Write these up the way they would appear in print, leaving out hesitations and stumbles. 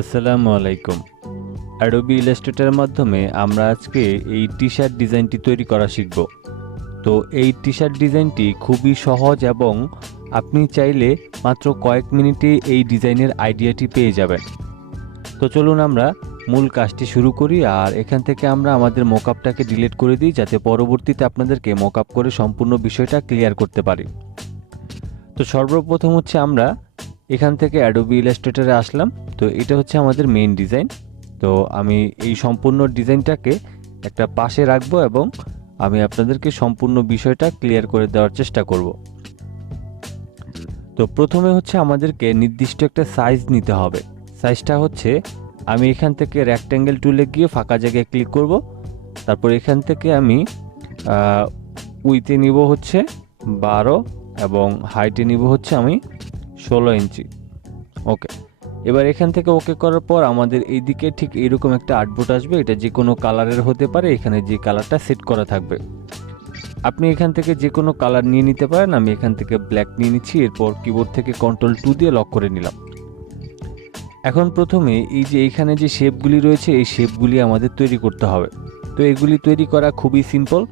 আসসালামু আলাইকুম। অ্যাডোবি ইলাস্ট্রেটরের মাধ্যমে আমরা আজকে এই টি-শার্ট ডিজাইনটি তৈরি করা শিখব। তো এই টি-শার্ট ডিজাইনটি খুবই সহজ এবং আপনি চাইলে মাত্র কয়েক মিনিটে এই ডিজাইনের আইডিয়াটি পেয়ে যাবেন। তো চলুন আমরা মূল কাজটি শুরু করি, আর এখান থেকে আমরা আমাদের মকআপটাকে ডিলিট করে দিই যাতে পরবর্তীতে আপনাদেরকে মকআপ করে সম্পূর্ণ বিষয়টা ক্লিয়ার করতে পারি। তো সর্বপ্রথম হচ্ছে আমরা এখান থেকে অ্যাডোবি ইলাস্ট্রেটরে আসলাম। তো এটা হচ্ছে আমাদের মেইন ডিজাইন। তো আমি এই সম্পূর্ণ ডিজাইনটাকে একটা পাশে রাখবো এবং আমি আপনাদেরকে সম্পূর্ণ বিষয়টা ক্লিয়ার করে দেওয়ার চেষ্টা করব। তো প্রথমে হচ্ছে আমাদেরকে নির্দিষ্ট একটা সাইজ নিতে হবে। সাইজটা হচ্ছে আমি এখান থেকে রেক্ট্যাঙ্গেল টুলে গিয়ে ফাঁকা জায়গায় ক্লিক করব। তারপর এখান থেকে আমি উইথে নিব হচ্ছে 12 এবং হাইটে নিব হচ্ছে আমি 16 ইঞ্চি। ওকে, এবার এখান থেকে ওকে করার পর আমাদের এইদিকে ঠিক এইরকম একটা আর্টবোর্ড আসবে। এটা যে কোনো কালারের হতে পারে, এখানে যে কালারটা সেট করা থাকবে আপনি এখান থেকে যে কোনো কালার নিয়ে নিতে পারেন। আমি এখান থেকে ব্ল্যাক নিয়ে নিচ্ছি, এরপর কিবোর্ড থেকে Ctrl+2 দিয়ে লক করে নিলাম। এখন প্রথমে এই যে এখানে যে শেপগুলি রয়েছে এই শেপগুলি আমাদের তৈরি করতে হবে। তো এগুলি তৈরি করা খুবই সিম্পল।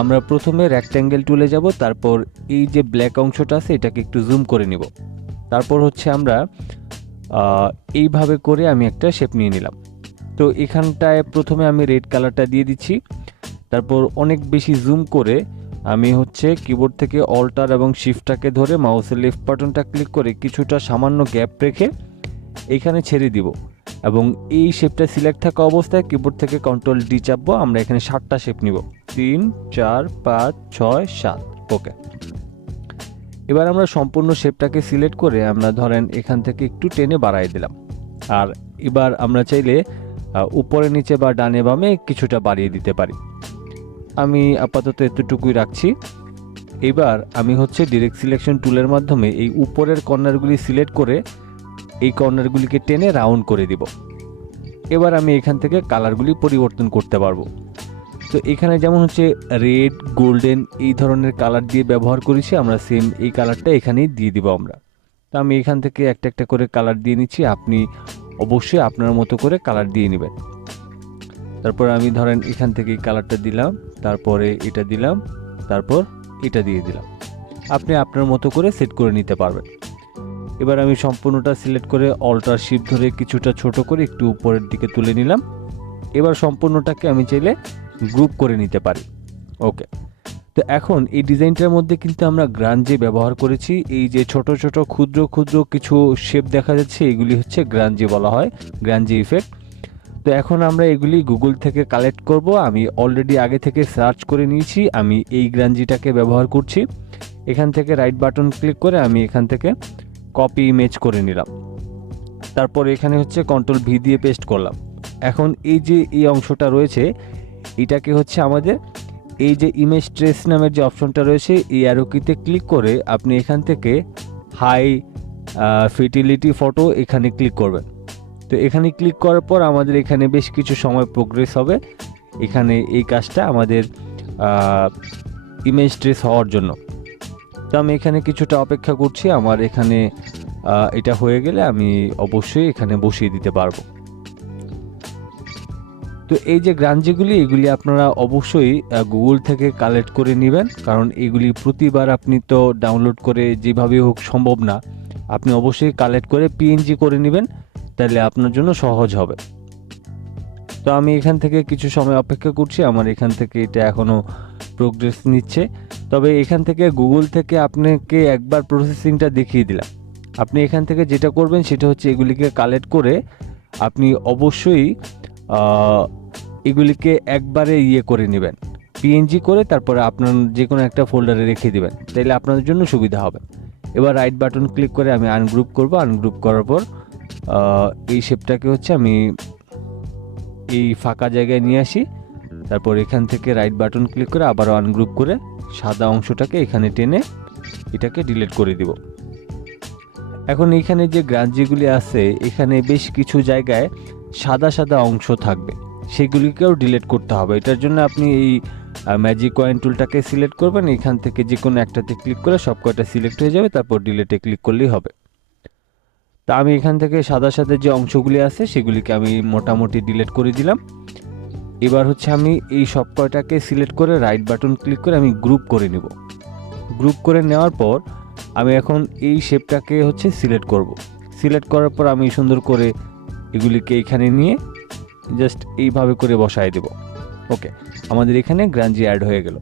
আমরা প্রথমে রেক্ট্যাঙ্গেল টুলে যাব, তারপর এই যে ব্ল্যাক অংশটা আছে এটাকে একটু জুম করে নিব। তারপর হচ্ছে আমরা এইভাবে করে আমি একটা শেপ নিয়ে নিলাম। তো এখানটায় প্রথমে আমি রেড কালারটা দিয়ে দিচ্ছি। তারপর অনেক বেশি জুম করে আমি হচ্ছে কিবোর্ড থেকে অল্টার এবং শিফটটাকে ধরে মাউসের লেফট বাটনটা ক্লিক করে কিছুটা সামান্য গ্যাপ রেখে এখানে ছেড়ে দিব এবং এই শেপটা সিলেক্ট থাকা অবস্থায় কিবোর্ড থেকে Ctrl+D চাপবো। আমরা এখানে 7টা শেপ নিব, 3 4 5 6 7। ওকে, এবার আমরা সম্পূর্ণ শেপটাকে সিলেক্ট করে আমরা ধরেন এখান থেকে একটু টেনে বাড়াই দিলাম। আর এবার আমরা চাইলে উপরে নিচে বা ডানে বামে কিছুটা বাড়িয়ে দিতে পারি। আমি আপাতত এতটুকুই রাখছি। এবার আমি হচ্ছে ডিরেক্ট সিলেকশন টুলের মাধ্যমে এই উপরের কর্নারগুলি সিলেক্ট করে এই কর্নারগুলিকে টেনে রাউন্ড করে দিব। এবার আমি এখান থেকে কালারগুলি পরিবর্তন করতে পারবো। তো এখানে যেমন হচ্ছে রেড, গোল্ডেন এই ধরনের কালার দিয়ে ব্যবহার করেছি, আমরা সেম এই কালারটা এখানেই দিয়ে দিব আমরা। তো আমি এখান থেকে একটা একটা করে কালার দিয়ে নিচ্ছি, আপনি অবশ্যই আপনার মতো করে কালার দিয়ে নেবেন। তারপর আমি ধরেন এখান থেকে এই কালারটা দিলাম, তারপরে এটা দিলাম, তারপর এটা দিয়ে দিলাম। আপনি আপনার মতো করে সেট করে নিতে পারবেন। এবার আমি সম্পূর্ণটা সিলেক্ট করে অল্টার শিফট ধরে কিছুটা ছোট করে একটু উপরের দিকে তুলে নিলাম। এবার সম্পূর্ণটাকে আমি চাইলে গ্রুপ করে নিতে পারি। ওকে, তো এখন এই ডিজাইনটার মধ্যে কিন্তু আমরা গ্রাঞ্জি ব্যবহার করেছি। এই যে ছোট ছোট ক্ষুদ্র ক্ষুদ্র কিছু শেপ দেখা যাচ্ছে এগুলি হচ্ছে গ্রাঞ্জি বলা হয়, গ্রাঞ্জি ইফেক্ট। তো এখন আমরা এগুলি গুগল থেকে কালেক্ট করব। আমি অলরেডি আগে থেকে সার্চ করে নিয়েছি, আমি এই গ্রাঞ্জিটাকে ব্যবহার করছি। এখান থেকে রাইট বাটন ক্লিক করে আমি এখান থেকে কপি ইমেজ করে নিলাম। তারপর এখানে হচ্ছে Ctrl+V দিয়ে পেস্ট করলাম। এখন এই যে এই অংশটা রয়েছে এটাকে হচ্ছে আমাদের এই যে ইমেজ ট্রেস নামের যে অপশনটা রয়েছে এই অ্যারো কিতে ক্লিক করে আপনি এখান থেকে হাই ফিডিলিটি ফটো এখানে ক্লিক করবেন। তো এখানে ক্লিক করার পর আমাদের এখানে বেশ কিছু সময় প্রোগ্রেস হবে এখানে এই কাজটা আমাদের ইমেজ ট্রেস হওয়ার জন্য। তো আমি এখানে কিছুটা অপেক্ষা করছি, আমার এখানে এটা হয়ে গেলে আমি অবশ্যই এখানে বসিয়ে দিতে পারবো। তো এই যে গ্রাঞ্জিগুলি এগুলি আপনারা অবশ্যই গুগল থেকে কালেক্ট করে নেবেন, কারণ এগুলি প্রতিবার আপনি তো ডাউনলোড করে যেভাবে হোক সম্ভব না। আপনি অবশ্যই কালেক্ট করে পিএনজি করে নেবেন, তাহলে আপনার জন্য সহজ হবে। তো আমি এখান থেকে কিছু সময় অপেক্ষা করছি, আমার এখান থেকে এটা এখনও প্রোগ্রেস নিচ্ছে। তবে এখান থেকে গুগল থেকে আপনাকে একবার প্রসেসিংটা দেখিয়ে দিলাম। আপনি এখান থেকে যেটা করবেন সেটা হচ্ছে এগুলিকে কালেক্ট করে আপনি অবশ্যই এগুলিকে একবারে করে নেবেন, পিএনজি করে, তারপরে আপনার যে কোনো একটা ফোল্ডারে রেখে দেবেন, তাইলে আপনাদের জন্য সুবিধা হবে। এবার রাইট বাটন ক্লিক করে আমি আনগ্রুপ করব। আনগ্রুপ করার পর এই শেপটাকে হচ্ছে আমি এই ফাঁকা জায়গায় নিয়ে আসি। তারপর এখান থেকে রাইট বাটন ক্লিক করে আবারও আনগ্রুপ করে সাদা অংশটাকে এখানে টেনে এটাকে ডিলিট করে দিব। এখন এখানে যে গ্রাঞ্জিগুলি আছে এখানে বেশ কিছু জায়গায় সাদা সাদা অংশ থাকবে, সেগুলিকেও ডিলিট করতে হবে। এটার জন্য আপনি এই ম্যাজিক কয়েন টুলটাকে সিলেক্ট করবেন, এখান থেকে যে কোনো একটাতে ক্লিক করে সব কয়টা সিলেক্ট হয়ে যাবে, তারপর ডিলিটে ক্লিক করলেই হবে। তা আমি এখান থেকে সাদা সাদা যে অংশগুলি আছে সেগুলিকে আমি মোটামুটি ডিলিট করে দিলাম। এবার হচ্ছে আমি এই সব কয়টাকে সিলেক্ট করে রাইট বাটন ক্লিক করে আমি গ্রুপ করে নেব। গ্রুপ করে নেওয়ার পর আমি এখন এই শেপটাকে হচ্ছে সিলেক্ট করব। সিলেক্ট করার পর আমি সুন্দর করে এগুলিকে এখানে নিয়ে জাস্ট এইভাবে করে বসায় দেব। ওকে, আমাদের এখানে গ্রাঞ্জি অ্যাড হয়ে গেল।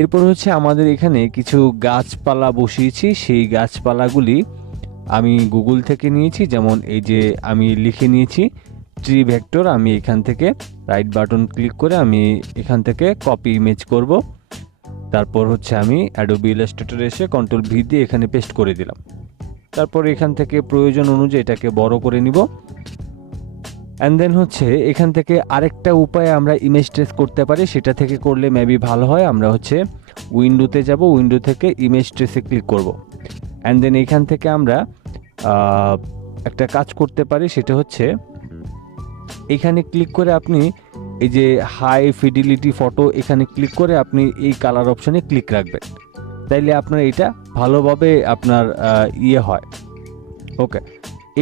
এরপর হচ্ছে আমাদের এখানে কিছু গাছপালা বসিয়েছি, সেই গাছপালাগুলি আমি গুগল থেকে নিয়েছি। যেমন এই যে আমি লিখে নিয়েছি ট্রি ভেক্টর, আমি এখান থেকে রাইট বাটন ক্লিক করে আমি এখান থেকে কপি ইমেজ করব। তারপর হচ্ছে আমি অ্যাডোবি ইলাস্ট্রেটরে এসে কন্ট্রোল ভি দিয়ে এখানে পেস্ট করে দিলাম। তারপর এখান থেকে প্রয়োজন অনুযায়ী এটাকে বড় করে নিব। অ্যান্ড দেন হচ্ছে এখান থেকে আরেকটা উপায়ে আমরা ইমেজ ট্রেস করতে পারি, সেটা থেকে করলে মেবি ভালো হয়। আমরা হচ্ছে উইন্ডোতে যাব, উইন্ডো থেকে ইমেজ ট্রেসে ক্লিক করব। অ্যান্ড দেন এখান থেকে আমরা একটা কাজ করতে পারি, সেটা হচ্ছে এখানে ক্লিক করে আপনি এই যে হাই ফিডিলিটি ফটো এখানে ক্লিক করে আপনি এই কালার অপশনে ক্লিক রাখবেন, তাইলে আপনার এটা ভালোভাবে আপনার হয়। ওকে,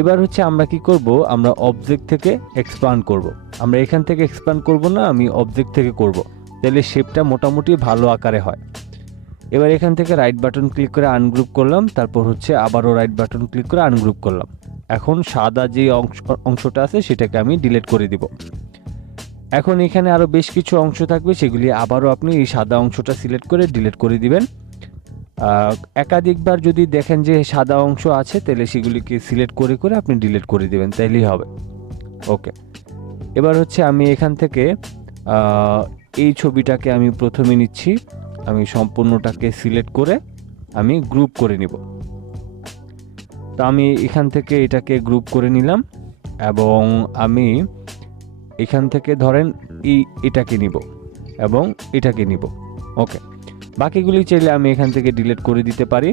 এবার হচ্ছে আমরা কি করব, আমরা অবজেক্ট থেকে এক্সপ্যান্ড করব। আমরা এখান থেকে এক্সপ্যান্ড করব না, আমি অবজেক্ট থেকে করব, তাহলে শেপটা মোটামুটি ভালো আকারে হয়। এবার এখান থেকে রাইট বাটন ক্লিক করে আনগ্রুপ করলাম, তারপর হচ্ছে আবারও রাইট বাটন ক্লিক করে আনগ্রুপ করলাম। এখন সাদা যে অংশটা আছে সেটাকে আমি ডিলিট করে দিব। এখন এখানে আরও বেশ কিছু অংশ থাকবে, সেগুলি আবারও আপনি এই সাদা অংশটা সিলেক্ট করে ডিলিট করে দিবেন। একাধিকবার যদি দেখেন যে সাদা অংশ আছে, তাহলে সেগুলিকে সিলেক্ট করে করে আপনি ডিলিট করে দিবেন, তাইলেই হবে। ওকে, এবার হচ্ছে আমি এখান থেকে এই ছবিটাকে আমি প্রথমে নিচ্ছি, আমি সম্পূর্ণটাকে সিলেক্ট করে আমি গ্রুপ করে নিব। তো আমি এখান থেকে এটাকে গ্রুপ করে নিলাম এবং আমি এখান থেকে ধরেন এটাকে নিব এবং এটাকে নিব। ওকে, বাকিগুলি চাইলে আমি এখান থেকে ডিলিট করে দিতে পারি,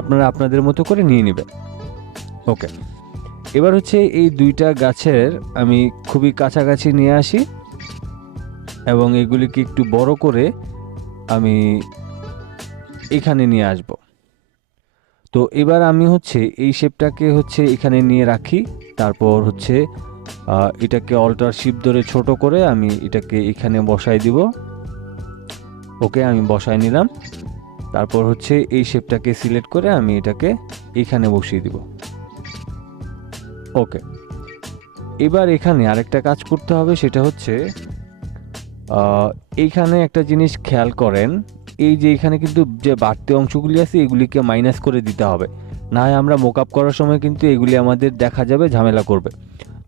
আপনারা আপনাদের মতো করে নিয়ে নেবেন। ওকে, এবার হচ্ছে এই দুইটা গাছের আমি খুবই কাছাকাছি নিয়ে আসি এবং এগুলিকে একটু বড় করে আমি এখানে নিয়ে আসব। তো এবার আমি হচ্ছে এই শেপটাকে হচ্ছে এখানে নিয়ে রাখি, তারপর হচ্ছে এটাকে অল্টার শিফট ধরে ছোট করে আমি এটাকে এখানে বসাই দিব। ওকে, আমি বসাই নিলাম। তারপর হচ্ছে এই শেপটাকে সিলেক্ট করে আমি এটাকে এখানে বসিয়ে দিব। ওকে, এবার এখানে আরেকটা কাজ করতে হবে, সেটা হচ্ছে এইখানে একটা জিনিস খেয়াল করেন, এই যে এখানে কিন্তু যে বাড়তি অংশগুলি আছে এগুলিকে মাইনাস করে দিতে হবে, না হয় আমরা মোকআপ করার সময় কিন্তু এগুলি আমাদের দেখা যাবে, ঝামেলা করবে।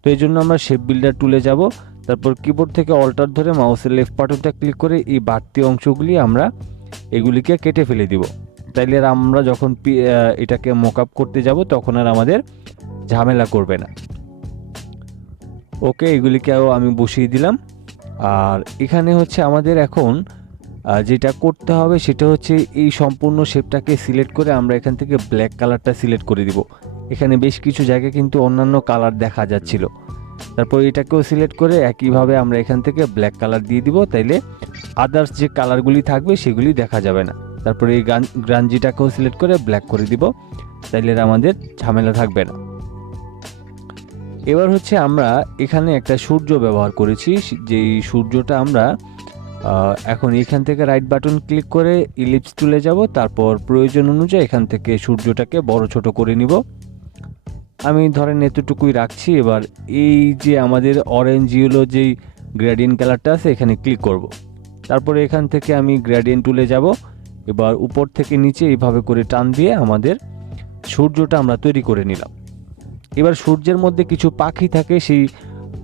তো এই জন্য আমরা শেপ বিল্ডার টুলে যাব, তারপর কিবোর্ড থেকে অল্টার ধরে মাউসের লেফট বাটনটা ক্লিক করে এই বাড়তি অংশগুলি আমরা এগুলিকে কেটে ফেলে দিব, তাইলে আর আমরা যখন এটাকে মোকআপ করতে যাব তখন আর আমাদের ঝামেলা করবে না। ওকে, এগুলিকেও আমি বসিয়ে দিলাম। আর এখানে হচ্ছে আমাদের এখন যেটা করতে হবে সেটা হচ্ছে এই সম্পূর্ণ শেপটাকে সিলেক্ট করে আমরা এখান থেকে ব্ল্যাক কালারটা সিলেক্ট করে দিব। এখানে বেশ কিছু জায়গায় কিন্তু অন্যান্য কালার দেখা যাচ্ছিল, তারপর এটাকেও সিলেক্ট করে একইভাবে আমরা এখান থেকে ব্ল্যাক কালার দিয়ে দিব, তাইলে আদার্স যে কালারগুলি থাকবে সেগুলি দেখা যাবে না। তারপরে এই গ্রাঞ্জিটাকেও সিলেক্ট করে ব্ল্যাক করে দিব, তাইলে আমাদের ঝামেলা থাকবে না। এবার হচ্ছে আমরা এখানে একটা সূর্য ব্যবহার করেছি, যেই সূর্যটা আমরা এখন এখান থেকে রাইট বাটন ক্লিক করে ইলিপস টুলে যাব, তারপর প্রয়োজন অনুযায়ী এখান থেকে সূর্যটাকে বড় ছোট করে নিব। আমি ধরেন এতটুকুই রাখছি। এবার এই যে আমাদের অরেঞ্জ ইয়েলো যেই গ্রেডিয়েন্ট কালারটা আছে এখানে ক্লিক করব, তারপরে এখান থেকে আমি গ্রেডিয়েন্ট টুলে যাব। এবার উপর থেকে নিচে এইভাবে করে টান দিয়ে আমাদের সূর্যটা আমরা তৈরি করে নিলাম। এবার সূর্যের মধ্যে কিছু পাখি থাকে, সেই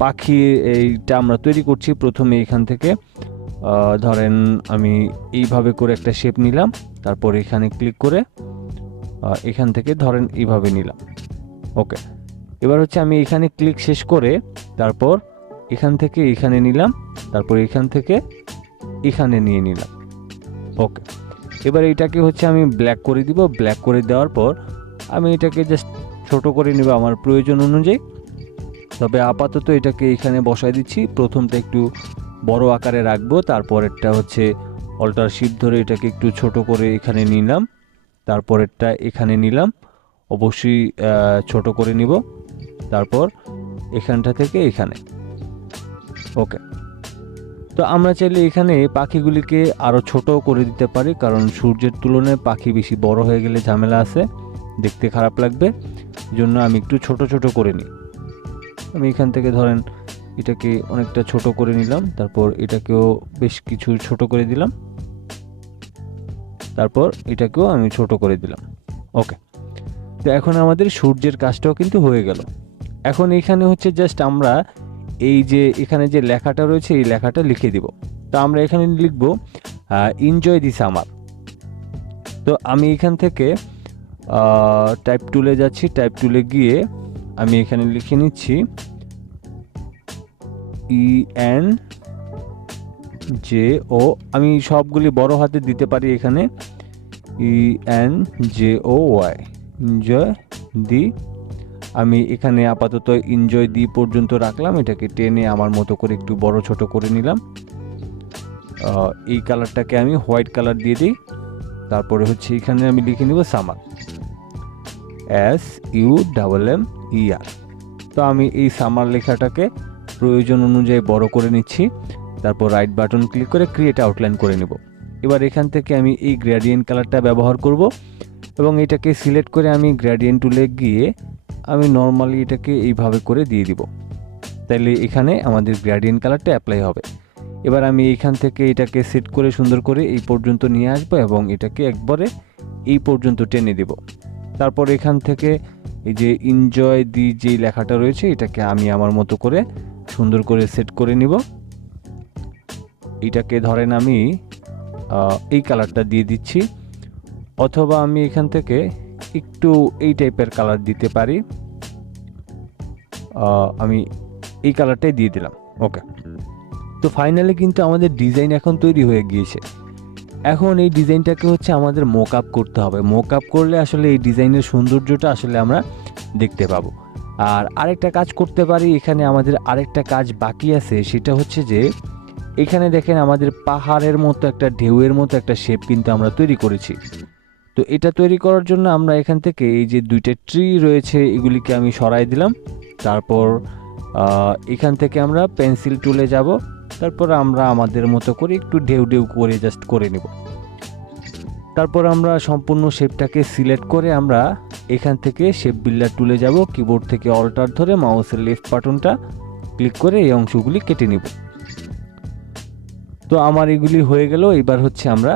পাখি এইটা আমরা তৈরি করছি। প্রথমে এখান থেকে ধরেন আমি এইভাবে করে একটা শেপ নিলাম, তারপর এখানে ক্লিক করে এখান থেকে ধরেন এইভাবে নিলাম। ওকে, এবার হচ্ছে আমি এখানে ক্লিক শেষ করে তারপর এখান থেকে এখানে নিলাম, তারপর এখান থেকে এখানে নিয়ে নিলাম। ওকে, এবার এটাকে হচ্ছে আমি ব্ল্যাক করে দিব। ব্ল্যাক করে দেওয়ার পর আমি এটাকে জাস্ট ছোট করে নেব আমার প্রয়োজন অনুযায়ী। তবে আপাতত এটাকে এখানে বসাই দিচ্ছি, প্রথমটা একটু বড় আকারে রাখবো, তারপরেরটা হচ্ছে অল্টার শিফট ধরে এটাকে একটু ছোট করে এখানে নিলাম, তারপরেরটা এখানে নিলাম। অবশ্যই ছোট করে নিব, তারপর এখানটা থেকে এখানে। ওকে, তো আমরা চাইলে এখানে পাখিগুলিকে আরও ছোট করে দিতে পারি, কারণ সূর্যের তুলনায় পাখি বেশি বড় হয়ে গেলে ঝামেলা আছে, দেখতে খারাপ লাগবে। জন্য আমি একটু ছোট ছোট করে নিই। আমি এখান থেকে ধরেন এটাকে অনেকটা ছোট করে নিলাম, তারপর এটাকেও বেশ কিছু ছোট করে দিলাম, তারপর এটাকেও আমি ছোট করে দিলাম। ওকে, তো এখন আমাদের সূর্যের কাজটাও কিন্তু হয়ে গেল। এখন এখানে হচ্ছে জাস্ট আমরা এই যে এখানে যে লেখাটা রয়েছে এই লেখাটা লিখে দিব। তো আমরা এখানে লিখব এনজয় দি সামার। তো আমি এখান থেকে টাইপ টুলে যাচ্ছি, টাইপ টুলে গিয়ে আমি এখানে লিখে নিচ্ছি ENJO। আমি সবগুলি বড় হাতে দিতে পারি এখানে, ENJOY, এনজয় দি। আমি এখানে আপাতত এনজয় দি পর্যন্ত রাখলাম, এটাকে টেনে আমার মতো করে একটু বড় ছোট করে নিলাম। এই কালারটাকে আমি হোয়াইট কালার দিয়ে দিই। তারপরে হচ্ছে এখানে আমি লিখে নিব সামার, SUMMER। তো আমি এই সামার লেখাটাকে প্রয়োজন অনুযায়ী বড় করে নিচ্ছি, তারপর রাইট বাটন ক্লিক করে ক্রিয়েট আউটলাইন করে নেব। এবার এখান থেকে আমি এই গ্রেডিয়েন্ট কালারটা ব্যবহার করব এবং এটাকে সিলেক্ট করে আমি গ্রেডিয়েন্ট টুলে গিয়ে আমি নর্মালি এটাকে এইভাবে করে দিয়ে দিব, তাইলে এখানে আমাদের গ্রেডিয়েন্ট কালারটা অ্যাপ্লাই হবে। এবার আমি এইখান থেকে এটাকে সেট করে সুন্দর করে এই পর্যন্ত নিয়ে আসবো এবং এটাকে একবারে এই পর্যন্ত টেনে দেব। তারপর এখান থেকে এই যে এনজয় দি যে লেখাটা রয়েছে এটাকে আমি আমার মতো করে সুন্দর করে সেট করে নিব। এটাকে ধরেন আমি এই কালারটা দিয়ে দিচ্ছি, অথবা আমি এখান থেকে একটু এই টাইপের কালার দিতে পারি, আমি এই কালারটাই দিয়ে দিলাম। ওকে, তো ফাইনালি কিন্তু আমাদের ডিজাইন এখন তৈরি হয়ে গিয়েছে। এখন এই ডিজাইনটাকে হচ্ছে আমাদের মক আপ করতে হবে। মক আপ করলে আসলে এই ডিজাইনের সৌন্দর্যটা আসলে আমরা দেখতে পাবো। আর আরেকটা কাজ করতে পারি, এখানে আমাদের আরেকটা কাজ বাকি আছে, সেটা হচ্ছে যে এখানে দেখেন আমাদের পাহাড়ের মতো একটা ঢেউয়ের মতো একটা শেপ কিন্তু আমরা তৈরি করেছি। তো এটা তৈরি করার জন্য আমরা এখান থেকে এই যে দুইটা ট্রি রয়েছে এগুলিকে আমি সরাই দিলাম। তারপর এখান থেকে আমরা পেন্সিল টুলে যাব, তারপর আমরা আমাদের মতো করে একটু ঢেউ ঢেউ করে জাস্ট করে নিব। তারপর আমরা সম্পূর্ণ শেপটাকে সিলেক্ট করে আমরা এখান থেকে শেপ বিল্ডার টুলে যাব, কিবোর্ড থেকে অল্টার ধরে মাউসের লেফট বাটনটা ক্লিক করে এই অংশগুলি কেটে নিব। তো আমার এগুলি হয়ে গেল। এবার হচ্ছে আমরা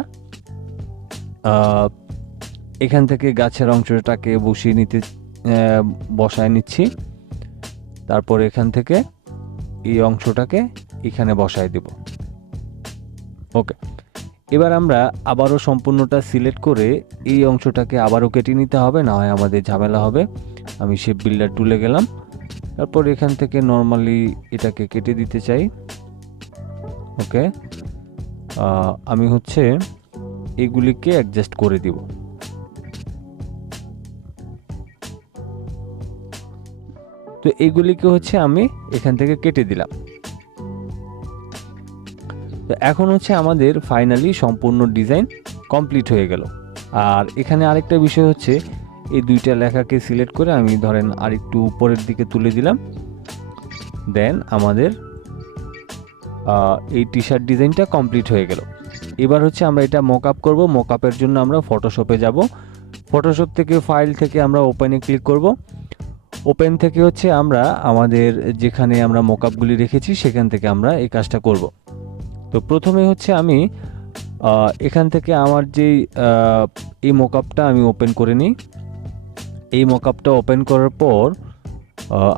এখান থেকে গাছের অংশটাকে বসায় নিচ্ছি, তারপর এখান থেকে এই অংশটাকে এখানে বসায় দেব। ওকে, এবার আমরা আবারও সম্পূর্ণটা সিলেক্ট করে এই অংশটাকে আবারও কেটে নিতে হবে, না হয় আমাদের ঝামেলা হবে। আমি শেপ বিল্ডার টুলে গেলাম, তারপর এখান থেকে নর্মালি এটাকে কেটে দিতে চাই। ওকে, আমি হচ্ছে এগুলিকে অ্যাডজাস্ট করে দিব। তো এইগুলিকে হচ্ছে আমি এখান থেকে কেটে দিলাম। তো এখন হচ্ছে আমাদের ফাইনালি সম্পূর্ণ ডিজাইন কমপ্লিট হয়ে গেল। আর এখানে আরেকটা বিষয় হচ্ছে এই দুইটা লেখাকে সিলেক্ট করে আমি ধরেন আরেকটু উপরের দিকে তুলে দিলাম, দেন আমাদের এই টি শার্ট ডিজাইনটা কমপ্লিট হয়ে গেল। এবার হচ্ছে আমরা এটা মক আপ করবো। মক আপের জন্য আমরা ফটোশপে যাব। ফটোশপ থেকে ফাইল থেকে আমরা ওপেনে ক্লিক করব। ওপেন থেকে হচ্ছে আমরা আমাদের যেখানে আমরা মক আপগুলি রেখেছি সেখান থেকে আমরা এই কাজটা করব। তো প্রথমে হচ্ছে আমি এখান থেকে আমার যে এই মক আপটা আমি ওপেন করে নিই। এই মক আপটা ওপেন করার পর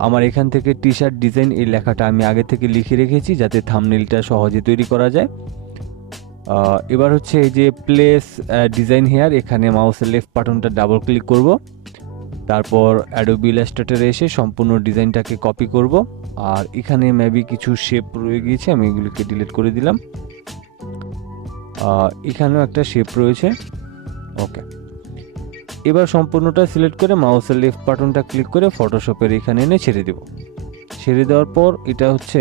আমার এখান থেকে টি শার্ট ডিজাইন এই লেখাটা আমি আগে থেকে লিখে রেখেছি যাতে থাম্বনেইলটা সহজে তৈরি করা যায়। এবার হচ্ছে এই যে প্লেস ডিজাইন হেয়ার, এখানে মাউসের লেফট বাটনটা ডাবল ক্লিক করব, তারপর অ্যাডোবি ইলাস্ট্রেটরে এসে সম্পূর্ণ ডিজাইনটাকে কপি করব। আর এখানে মেবি কিছু শেপ রয়ে গিয়েছে, আমি এগুলিকে ডিলিট করে দিলাম। এখানেও একটা শেপ রয়েছে। ওকে, এবার সম্পূর্ণটা সিলেক্ট করে মাউসের লেফট বাটনটা ক্লিক করে ফটোশপের এখানে এনে ছেড়ে দেব। ছেড়ে দেওয়ার পর এটা হচ্ছে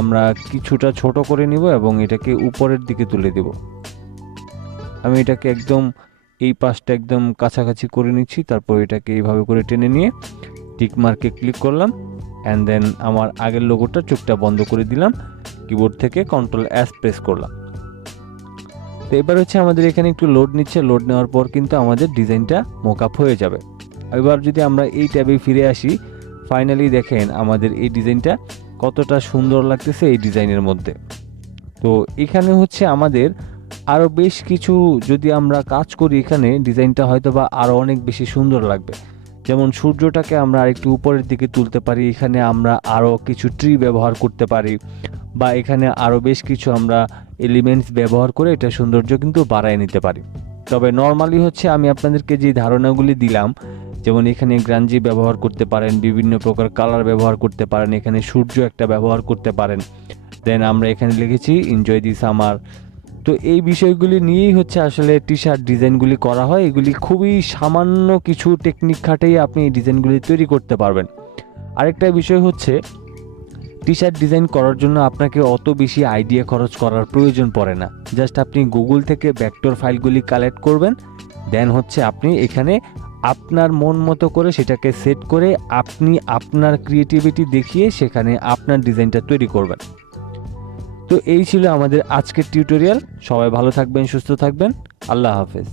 আমরা কিছুটা ছোট করে নিব এবং এটাকে উপরের দিকে তুলে দেব। আমি এটাকে একদম এই পাশটা একদম কাছাকাছি করে নিচ্ছি, তারপর এটাকে এইভাবে করে টেনে নিয়ে টিক মার্কে ক্লিক করলাম, অ্যান্ড দেন আমার আগের লোগোটা চোখটা বন্ধ করে দিলাম, কিবোর্ড থেকে Ctrl+S প্রেস করলাম। তো এবার হচ্ছে আমাদের এখানে একটু লোড নিচ্ছে, লোড নেওয়ার পর কিন্তু আমাদের ডিজাইনটা মকআপ হয়ে যাবে। এবার যদি আমরা এই ট্যাবে ফিরে আসি, ফাইনালি দেখেন আমাদের এই ডিজাইনটা কতটা সুন্দর লাগতেছে এই ডিজাইনের মধ্যে। তো এখানে হচ্ছে আমাদের আরও বেশ কিছু যদি আমরা কাজ করি, এখানে ডিজাইনটা হয়তো বা আরও অনেক বেশি সুন্দর লাগবে। যেমন সূর্যটাকে আমরা আরেকটু উপরের দিকে তুলতে পারি, এখানে আমরা আরও কিছু ট্রি ব্যবহার করতে পারি, বা এখানে আরও বেশ কিছু আমরা এলিমেন্টস ব্যবহার করে এটা সৌন্দর্য কিন্তু বাড়ায় নিতে পারি। তবে নর্মালি হচ্ছে আমি আপনাদেরকে যে ধারণাগুলি দিলাম, যেমন এখানে গ্রাঞ্জি ব্যবহার করতে পারেন, বিভিন্ন প্রকার কালার ব্যবহার করতে পারেন, এখানে সূর্য একটা ব্যবহার করতে পারেন, দেন আমরা এখানে লিখেছি এনজয় দি সামার। তো এই বিষয়গুলি নিয়েই হচ্ছে আসলে টি শার্ট ডিজাইনগুলি করা হয়। এগুলি খুবই সামান্য কিছু টেকনিক খাটেই আপনি এই ডিজাইনগুলি তৈরি করতে পারবেন। আরেকটা বিষয় হচ্ছে টি শার্ট ডিজাইন করার জন্য আপনাকে অত বেশি আইডিয়া খরচ করার প্রয়োজন পড়ে না। জাস্ট আপনি গুগল থেকে ভেক্টর ফাইলগুলি কালেক্ট করবেন, দেন হচ্ছে আপনি এখানে আপনার মন মতো করে সেটাকে সেট করে আপনি আপনার ক্রিয়েটিভিটি দেখিয়ে সেখানে আপনার ডিজাইনটা তৈরি করবেন। তো এই ছিল আমাদের আজকের টিউটোরিয়াল। সবাই ভালো থাকবেন, সুস্থ থাকবেন। আল্লাহ হাফেজ।